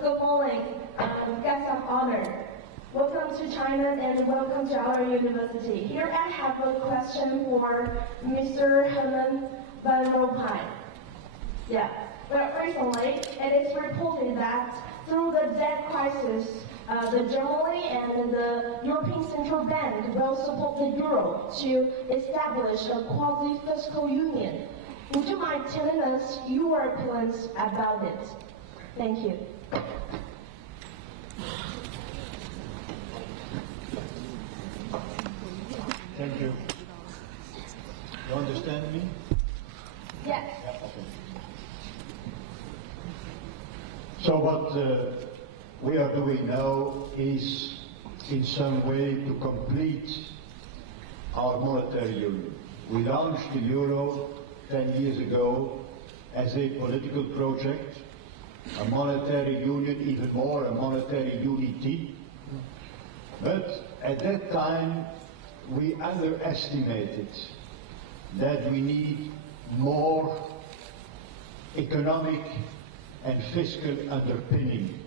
good morning, guests of honor. Welcome to China and welcome to our university. Here I have a question for Mr. Herman Van Rompuy. Yeah, but recently it is reported that through the debt crisis, the Germany and the European Central Bank will support the euro to establish a quasi-fiscal union. Would you mind telling us your plans about it? Thank you. Thank you. You understand me? Yes. Yeah, okay. So what we are doing now is in some way to complete our monetary union. We launched the euro 10 years ago as a political project, a monetary union, even more a monetary unity. But at that time we underestimated that we need more economic and fiscal underpinning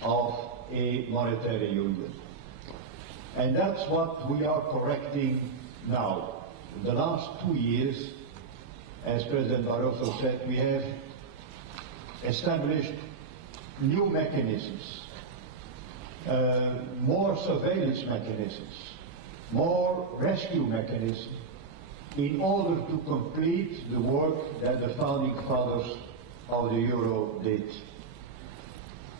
of a monetary union. And that's what we are correcting now. In the last 2 years, as President Barroso said, we have established new mechanisms, more surveillance mechanisms, more rescue mechanisms, in order to complete the work that the founding fathers of the euro did.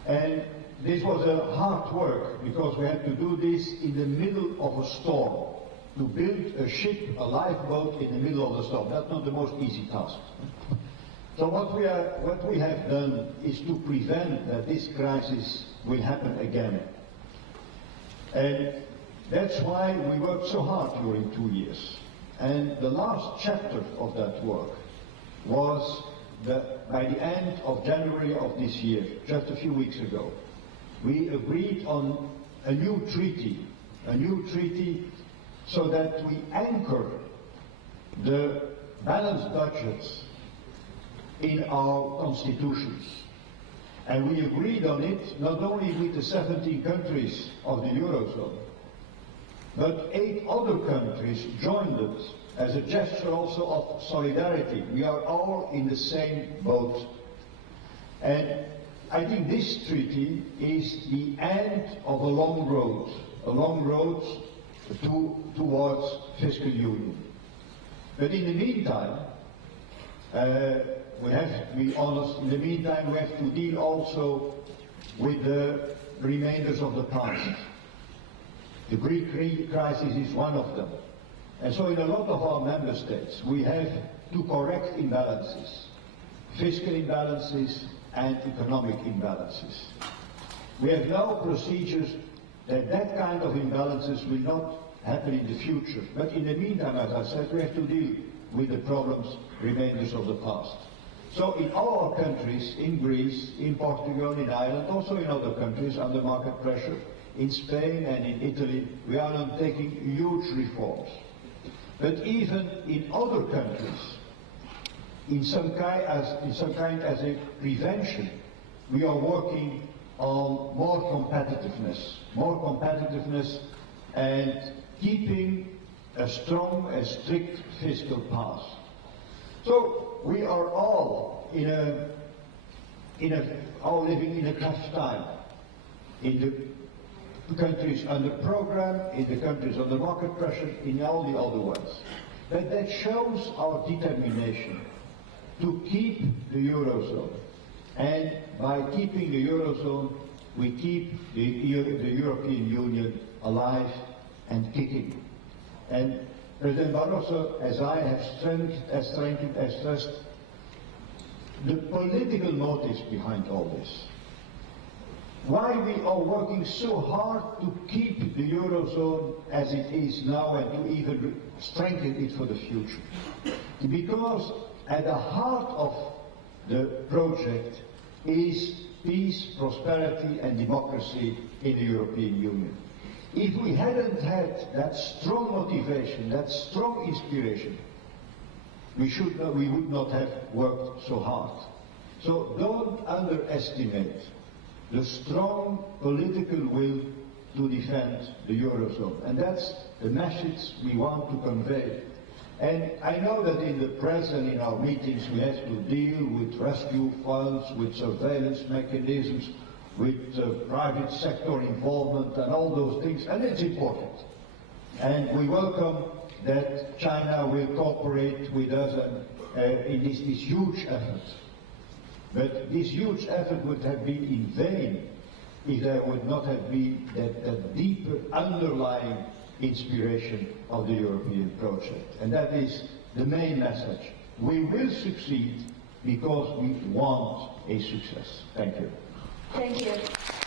And this was a hard work because we had to do this in the middle of a storm. To build a ship, a lifeboat in the middle of the storm. That's not the most easy task. So what we have done is to prevent that this crisis will happen again. And that's why we worked so hard during 2 years. And the last chapter of that work was by the end of January of this year, just a few weeks ago, we agreed on a new treaty so that we anchor the balanced budgets in our constitutions. And we agreed on it not only with the 17 countries of the Eurozone, but 8 other countries joined us as a gesture also of solidarity. We are all in the same boat. And I think this treaty is the end of a long road towards fiscal union. But in the meantime, we have to be honest, in the meantime we have to deal also with the remainders of the past. The Greek crisis is one of them. And so in a lot of our member states we have to correct imbalances, fiscal imbalances and economic imbalances. We have now procedures that kind of imbalances will not happen in the future. But in the meantime, as I said, we have to deal with the problems, remainders of the past. So in all our countries, in Greece, in Portugal, in Ireland, also in other countries under market pressure, in Spain and in Italy, we are undertaking huge reforms. But even in other countries, in some kind as a prevention, we are working on more competitiveness and keeping a strong and strict fiscal path. So we are all all living in a tough time. In the countries under program, in the countries under market pressure, in all the other ones. But that shows our determination to keep the Eurozone. And by keeping the Eurozone, we keep the European Union alive and kicking. And President Barroso, as I have stressed the political motives behind all this. Why we are working so hard to keep the Eurozone as it is now and to even strengthen it for the future. Because at the heart of the project is peace, prosperity and democracy in the European Union. If we hadn't had that strong motivation, that strong inspiration, we would not have worked so hard. So don't underestimate the strong political will to defend the Eurozone. And that's the message we want to convey. And I know that in the press and in our meetings we have to deal with rescue funds, with surveillance mechanisms, with private sector involvement and all those things, and it's important. And we welcome that China will cooperate with us in this huge effort. But this huge effort would have been in vain if there would not have been that deeper underlying inspiration of the European project. And that is the main message. We will succeed because we want a success. Thank you. Thank you.